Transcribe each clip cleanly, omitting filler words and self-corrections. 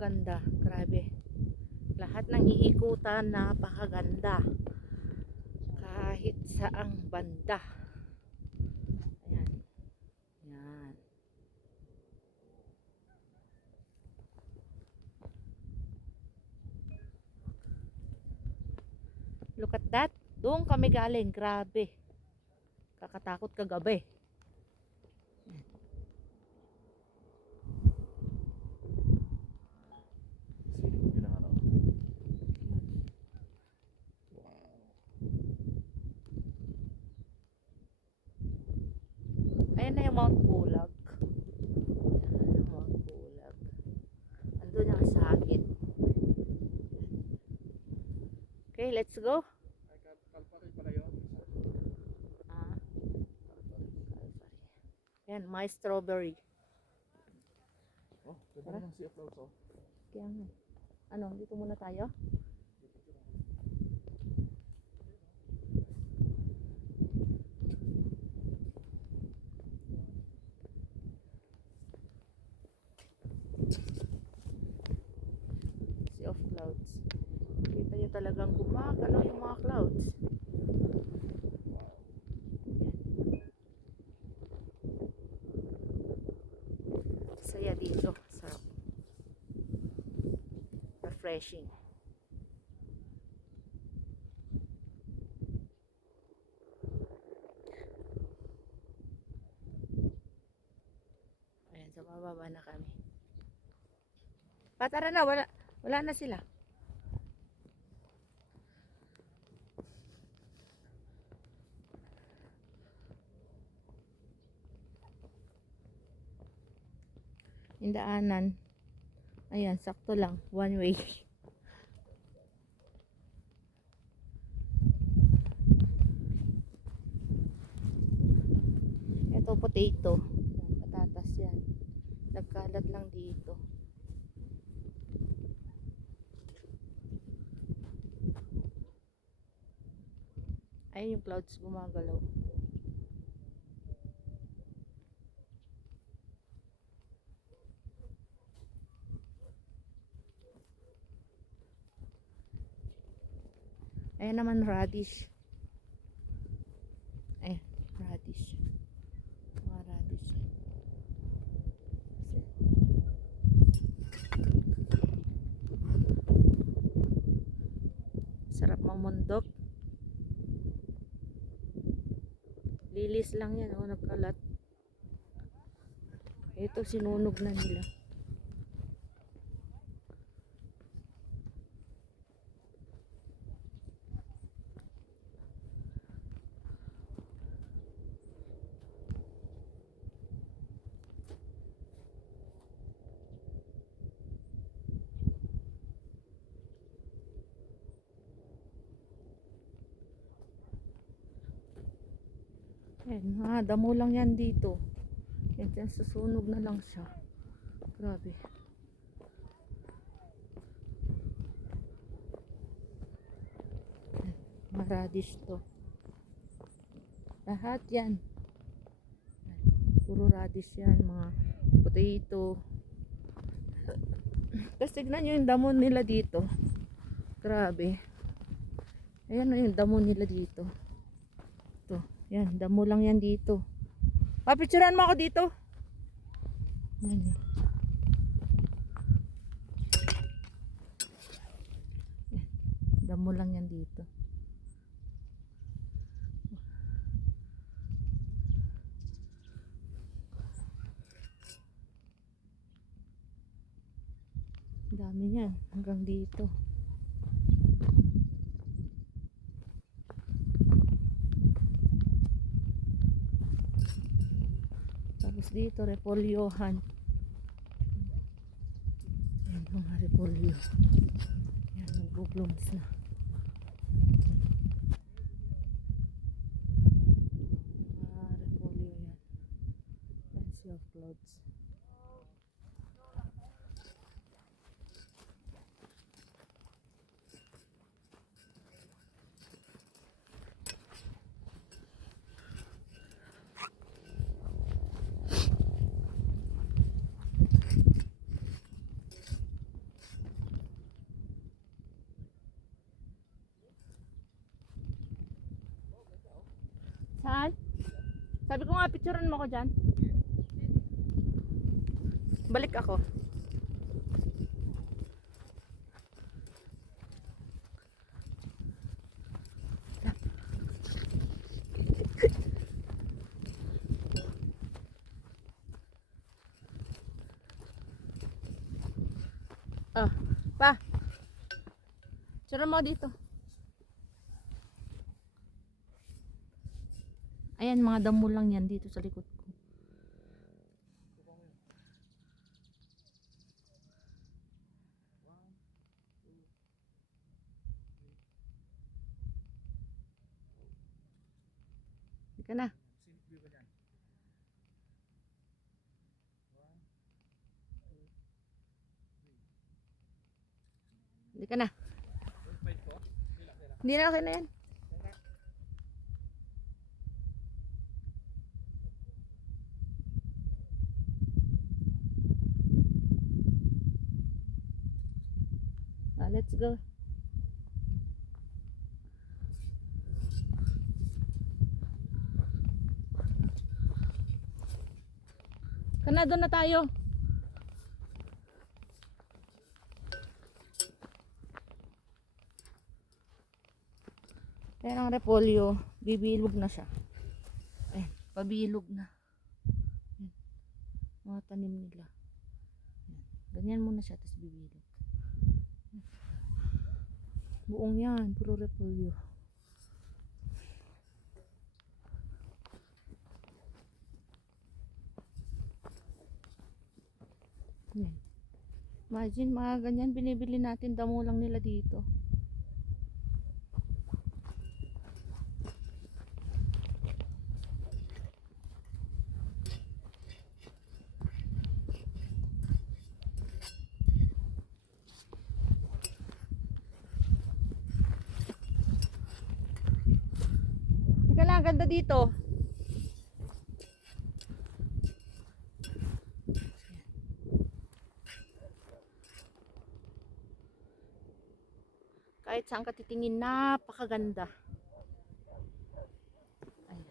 Napakaganda, grabe. Lahat ng iikutan napakaganda. Kahit saang banda. Ayan. Ayan. Look at that. Doon kami galing, grabe. Kakatakot kagabi. Yun ang ano. Ayan na yung Mount Bulag. Ayan ang Mount Bulag. Andun yung sagit. Okay, let's go. Ay, Kalpari pala yun. Ah, ayan, my strawberry. Oh, ganda naman si Upload oh. Kaya nga. Ano, dito muna tayo? Sea of clouds. Kita nyo talagang gumagalaw yung mga clouds. Saya dito. Sarap. Refreshing. Ayan, sa bababa na kami. Patara na, wala na sila. Yung daanan. Ayan, sakto lang. One way. Ito, potato. Yan, patatas yan. Nagkalat lang dito. Ayun yung clouds gumagalaw. Ayan naman radish. Ayan, radish. Mga radish. Sarap mamundok. Lilis lang yan, oh, nagkalat. Ito, sinunog na nila. Ayan, damo lang yan dito. Yan, susunog na lang siya. Grabe. Mga radish to. Lahat yan. Puro radish yan. Mga potato. Tapos tignan nyo yung damo nila dito. Grabe. Ayan yung damo nila dito. Ito. Yan, damo lang yan dito. Papicturean mo ako dito. Yan yun. Damo lang yan dito. Dami niyan hanggang dito. Tapos dito repolyohan. Yan mga repolyo. Yan, nagbo-blooms na. Repolyo yan. Yan, sea of clouds. Sabi ko nga, picturean mo ko dyan. Balik ako. Ah, pa. Picturean mo dito. Ayan, mga damo lang yan dito sa likod ko. Hindi ka na. Hindi ka na. Hindi na, okay na yan. Let's go. Kanado na tayo. Ayan ang repolyo. Bibilog na siya. Ayan, pabilog na. Ayan, mga tanim nila. Ayan, ganyan muna siya, tapos bibilog. Buong yan, puro repolyo. Yan. Imagine, mga ganyan binibili natin, damo lang nila dito. Teka lang, ganda dito. Kahit saan ka titingin, napakaganda. Ayan.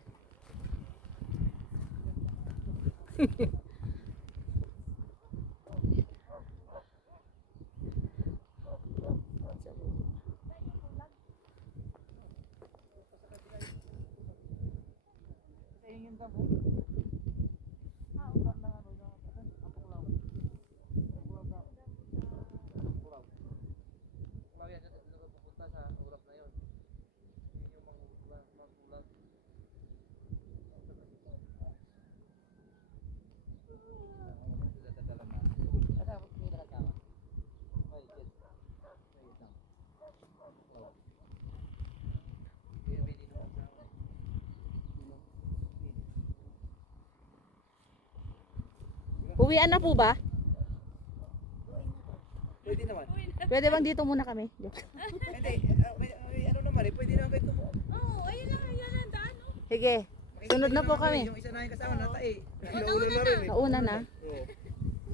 Uwian na po ba? Pwede naman. Pwede bang dito muna kami? Hindi, may ano naman eh, pwede naman kayo tumuo. Oo, ayun na, yan ang daan. Oh. Sige, sunod na po kami. Yung isa na yung kasama, natae. Nauna na rin eh. Nauna na. Oo.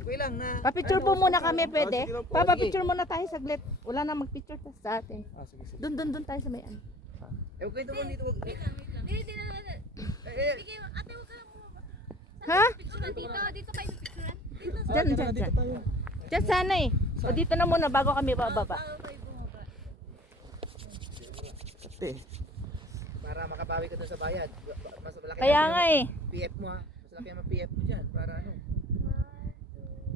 Okay lang na. Pa-picture po muna kami, pwede? sige lang po. Pa-picture muna tayo saglit. Wala na mag-picture sa atin. Sige, sige. Doon tayo sa may ano. Eh, okay naman dito. Wait lang, wait lang. Hindi na. Sige, ate, huwag ka lang bumaba. Ha? Picturean dito, dito kayo picturean. Dito. Diyan. Diyan sana eh. O dito na muna bago kami bababa. Bago kayo bumaba. Para makabawi ka dun sa bayad. Mas malaki Kaya ang nga eh. PF mo ha. Mas malaki ang PF mo dyan. Para ano.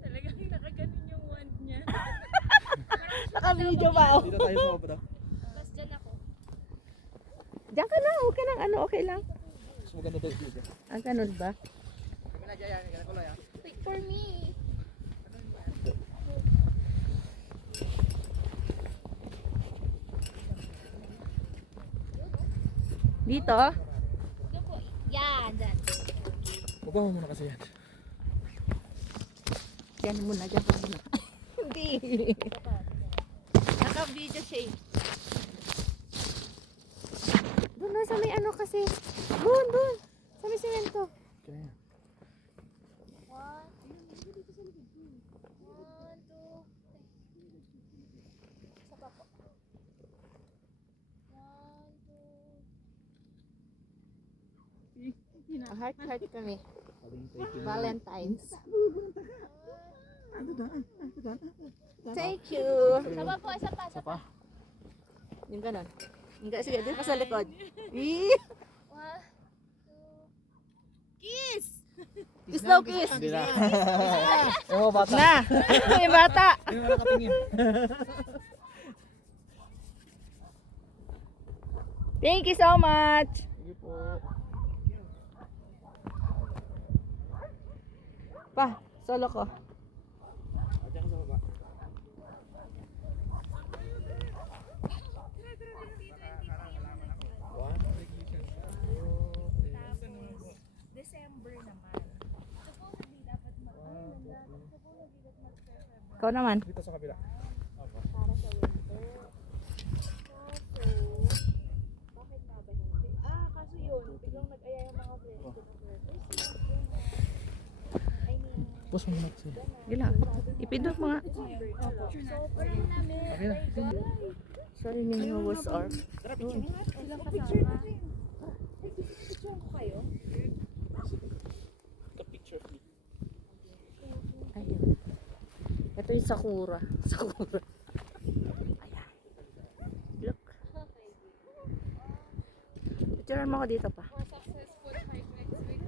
Talagang nakaganon yung wand niya. Naka-video ba oh? Dito tayo sa baba. Tapos dyan ako. Diyan ka lang. Okay lang. Ano, okay lang. Mas maganda tayo dito. Ang ganun ba? Kami na dyan. Ganun ko lang ha. Wait for me. Dito? Doon po. Yan, dyan. Baba mo muna kasi yan. Diyan muna. Diyan ka muna. Hindi. Naka-video siya eh. Doon na sa may ano kasi. Doon. Sa may semento. Kaya yan. One, two. Isa pa po. One, two. Heart kami. Palintay. Valentine's. Ano daan? Thank you. Sama po, isa pa. Isa pa? Yung ganon. Hindi, sige, dito ka sa likod. Ih! 1, 2, kiss! Kiss daw, kiss. Hindi na. Oo, bata. Na! Yung bata. Hindi na nakatingin. Thank you so much. Sige po. Pa, solo ko. Diyan ka sa baba. December naman. Supposedly, dapat Ikaw naman. Dito sa kabila. para sa winter. Kaso, bakit nga ba hindi? Kaso yun, biglang nag-aya yung mga friends ko na birthday. I mean, Boss mo muna kasi. Gila. Ipindot mo nga. so, parang namin, Okay na. Sorry ninyo, what's up? ilang kasama. Picture ko kayo? The picture of me. Ayun. Ito yung Sakura. Sakura. Ayan. Look. Picturean mo ako dito pa. Successful hike next week.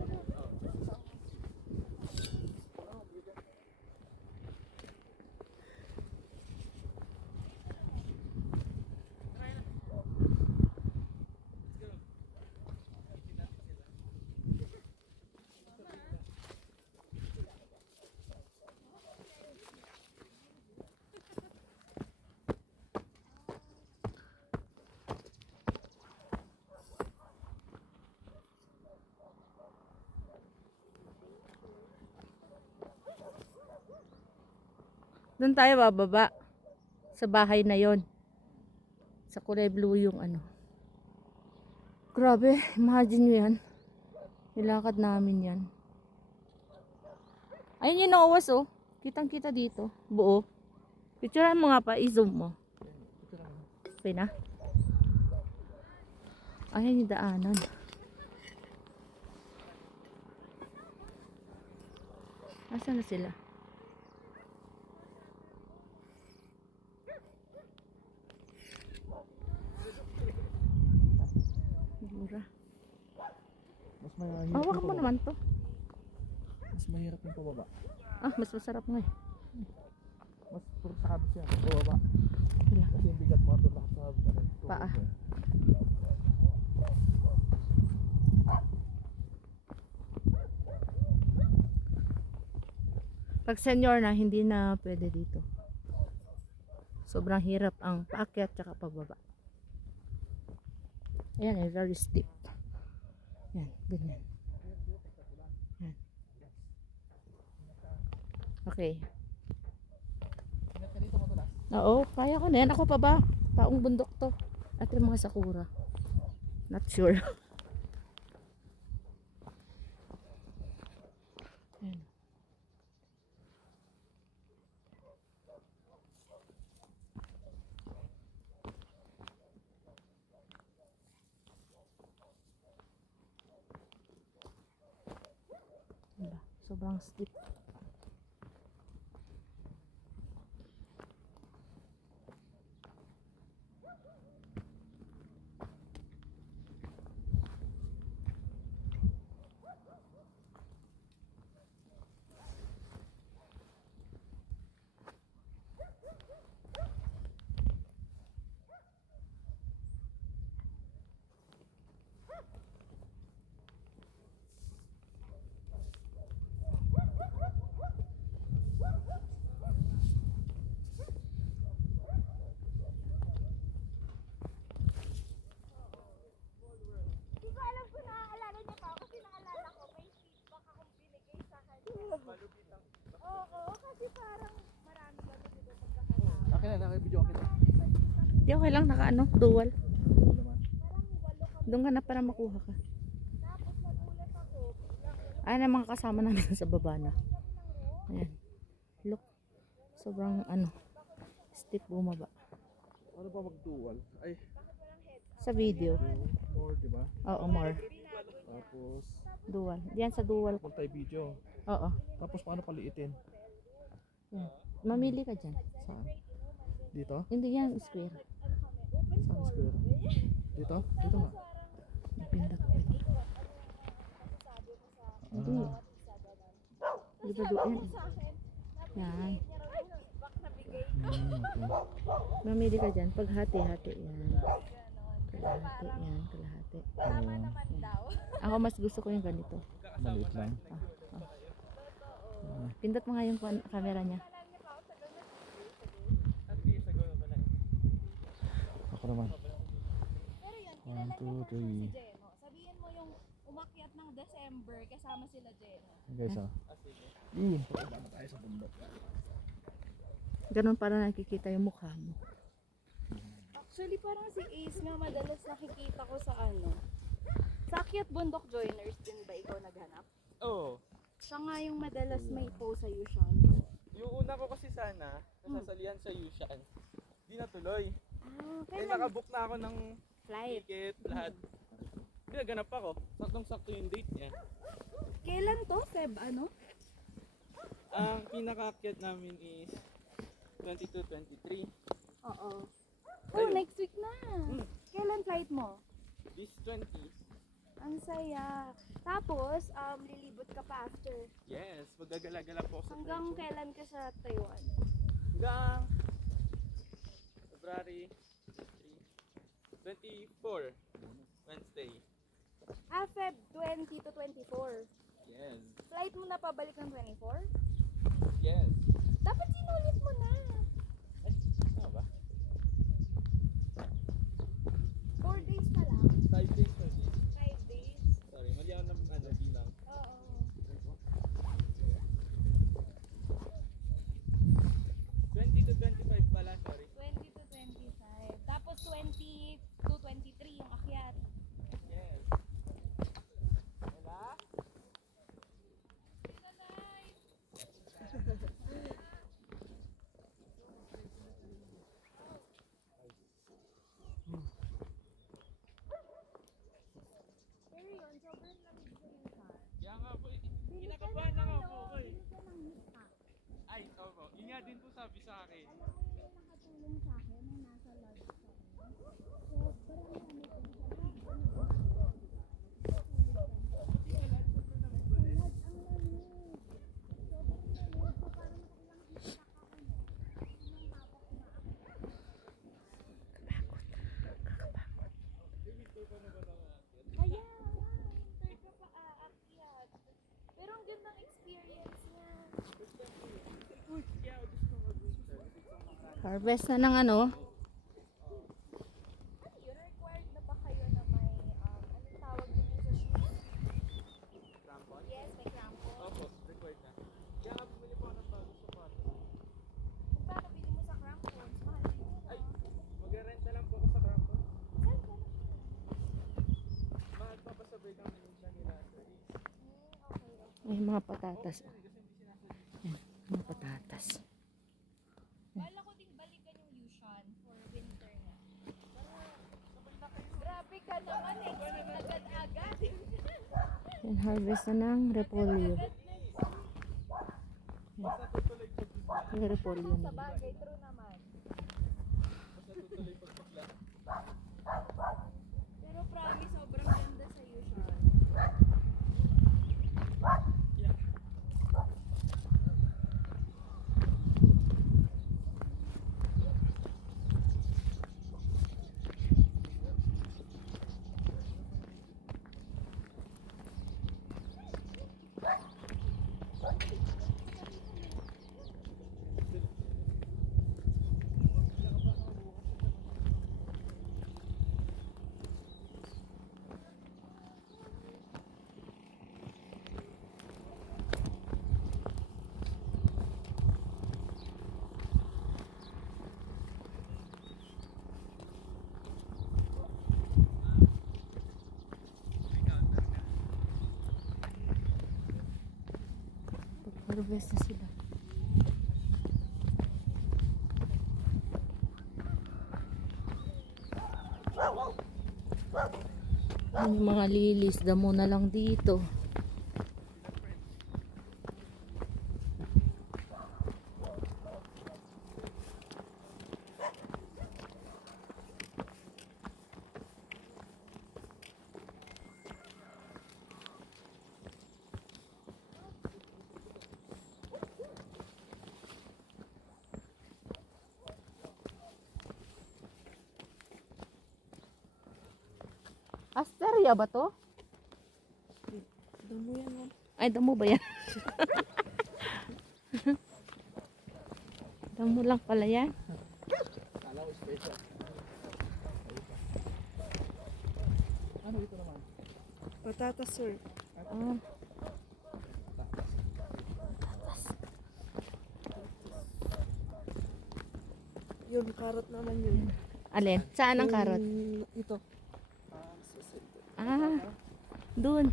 Doon tayo bababa. Sa bahay na yon. Sa kulay blue yung ano. Grabe, imagine nyo yan. Nilakad namin yan. Ayun yung nawas oh. Kitang kita dito. Buo. Picturean mo nga pa. I-zoom mo. Okay na? Ayan yung daanan. Asan na sila? Mura. Mas mahirap Hawakan yung mo pababa. naman to. Mas mahirap yung pababa. Mas masarap nga eh. Mas pursado siya. Pababa. Wala. Kasi yung bigat mo doon sa Paa. Pag senior na, hindi na pwede dito. Sobrang hirap ang paakyat tsaka pababa. Ayan eh, very steep. Yan, ganyan. Yan. Okay. Oo, kaya ko na yan. Ako pa ba? Taong bundok to. At yung mga sakura. Not sure. Ayan. Diba? Sobrang steep. Hindi ko alam kung naaalala niyo pa kasi naalala ko may feedback akong binigay sa kanya. Oo, kasi parang marami ba ito dito magkakasama. Akin na, nakibidyo kita. Di okay lang, naka ano, dual. Oo naman. Parang walo kami. Doon ka na para makuha ka. Tapos nagulat ako. Biglang wala Ayan ang mga kasama namin sa baba na. Ayan. Look. Sobrang ano. Steep bumaba. Ano ba mag-dual? Ay, Sa video. more, di ba? Oo, more. Tapos, Dual. Diyan sa dual. Multi-video. Oo. Tapos paano paliitin? Yan. Mamili ka dyan. Saan? Dito? Hindi yan, square. Saan square? Dito? Dito nga. Pindot ko ito. Hindi. Di ba doon? Yan. Okay. Mamili ka dyan. Pag hati-hati yan. Kalahati yan. Kalahati. Tama naman daw. Ako mas gusto ko yung ganito. Maliit lang. Pindot mo nga yung camera niya. Ako naman. Pero yun, 1, 2, 3. si Jeno. Sabihin mo yung umakyat ng December kasama sila Jeno. Guys ah. Pababa na tayo sa bundok. Ganun para nakikita yung mukha mo. Actually, parang si Ace nga madalas nakikita ko sa ano. Sa Akyat Bundok Joiners din ba ikaw naghanap? Oo. Siya nga yung madalas may post sa Yushan. Yung una ko kasi sana, nasasalihan sa Yushan. Di natuloy. Ah, Eh kailan? nakabook na ako ng Flight. ticket, lahat. Hindi naganap ako. Saktong-sakto yung date niya. Kailan to? Feb ano? Ang pinakaakyat namin is 22-23. Oo. Oh, Ayun. next week na. Kailan flight mo? This 20. Ang saya. Tapos, lilibot ka pa after. Yes, magagala-gala po ako sa Hanggang Taichung. kailan ka sa Taiwan? Hanggang February 24. Wednesday. Ah, Feb 20 to 24. Yes. Flight mo na pabalik ng 24? Yes. Dapat sinulit mo na. Ay, tama ba? 4 days pa lang. 5 days per day. 5 days. Sorry, mali ako ng bilang. Oo. 20 to 25 pala, sorry. 20 to 25. Tapos 20 to 23 yung akyat. Yes. Wala? Pero yun, sobrang lamig sa Yushan. Kaya nga po, kinakabahan na nga po ako eh. Bili ka ng mista. Ay, opo. Yun nga din po sabi sa akin. Alam mo yung nakatulong sa akin nung nasa lodge kami. Sobrang lamig ko. Buti ka lang, sobrang lamig ba rin? Ang lamig. Sobrang lamig ko. Parang nakailang itak ako no. Nung habang umaakyat. Winter pa na ba nakaakyat? Kaya nga, winter ka pa aakyat. Pero ang gandang experience niya. Uy, kaya ako gusto mag-winter. Harvest na ng ano. Ano yun? Required na ba kayo na may, anong tawag din yun sa shoes? Crampon? Yes, may crampon. Opo, required na. Kaya nga bumili po ako ng bagong sapatos. Kung paano bili mo sa crampons, mahal din yun, Ay, no? mag-renta lang po ako sa crampon. Saan ka na? Mahal pa pasabay kami minsan nila sa Ace. Okay, okay. Ay, mga patatas. Kasi hindi sinasadya. Yan, mga patatas. Bala ko din balikan yung Yushan for winter na. Grabe ka naman, next week agad-agad. Yan, harvest na ng repolyo. Basta tutuloy pag bigla. Yung repolyo Sa nila. bagay, true naman. Basta tutuloy pag bigla. Pero promise, sobrang ganda sa Yushan. Yeah. Pag-harvest na sila. Yung mga lilis, damo na lang dito. Asteria ba to? Damo yan oh. Ay, damo ba yan? Damo lang pala yan. Kala ko special. Ano ito naman? Patatas sir. Ah, Yun, carrot naman yun. alin? Saan ang karot? Ito. Ah, dun.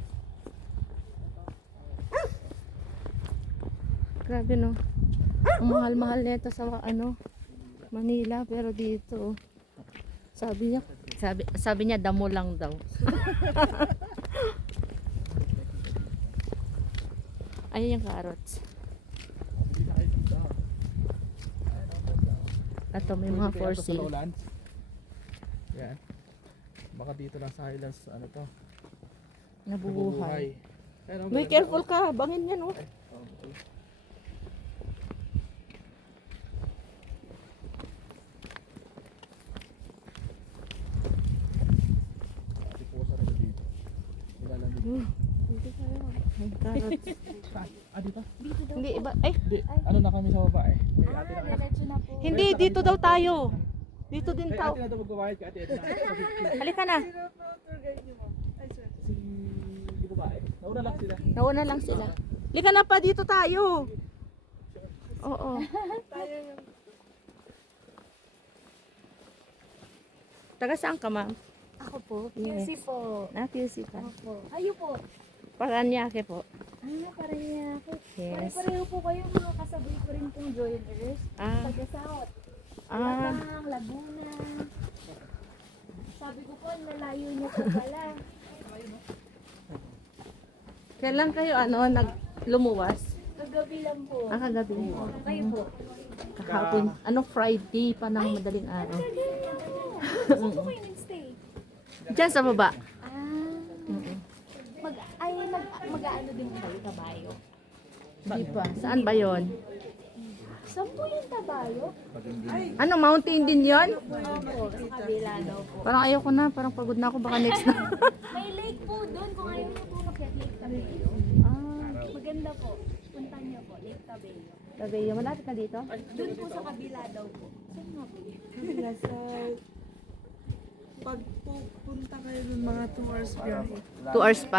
Grabe no. Ang mahal-mahal nito sa ano, Manila, pero dito sabi niya damo lang daw. Ayun yung carrots. Hindi na kayo dito. Ito may mga for Sa sale. lowlands. Yan. Baka dito lang sa highlands, ano to? Nabubuhay. Ayun, ang May ganda, careful oh. ka, bangin yan oh. Ay, okay. Tipusa rin dito. Wala lang dito. Dito tayo. May carrots. Saan? Ah, dito? Dito daw Hindi po. iba. Ay, Hindi. Ano na kami sa baba eh. Kay ate na. Diretso na po. hindi dito daw tayo. Dito din Kay tao. ate na daw magbabayad. Kay ate na. Halika na. Sino po tour guide niyo ma'am? Ay sir. Si babae. Nauna lang sila. Nauna lang sila. Halika na pa, dito tayo. Oo. Tayo yung Taga saan ka, ma'am? ako po. Yes. QC po. Na-QC ka. Opo. Ayo po. Paranaque po. Ah, parang niya ako. Yes. Pare-pareho po kayo mga kasabay ko rin pong joiners. Ah. Taga-South. Ah. Alabang, Laguna. Sabi ko po, nalayo niyo po pala. Kailan kayo lumuwas? Kagabi lang po. Ah, kagabi. Kayo po. Kahapon. Friday pa ng madaling araw. Saan po kayo nag-stay? Diyan sa baba. Ah. Mag-aano din kayo, kabayo? Di pa. Saan ba yon? Saan po yung tabayo? Ano, mountain din yon? Opo, sa kabila daw po. Parang ayoko na. Parang pagod na ako. Baka next na. May lake po doon. Kung ayaw niyo po makyat Lake Tabeyo. Ah, Maganda po. Punta niyo po, Lake Tabeyo. Tabeyo. Malapit na dito? Doon po sa kabila daw po. Saan nga po yun? Nasa pag pupunta kayo ng mga 2 hours biyahe. 2 hours pa.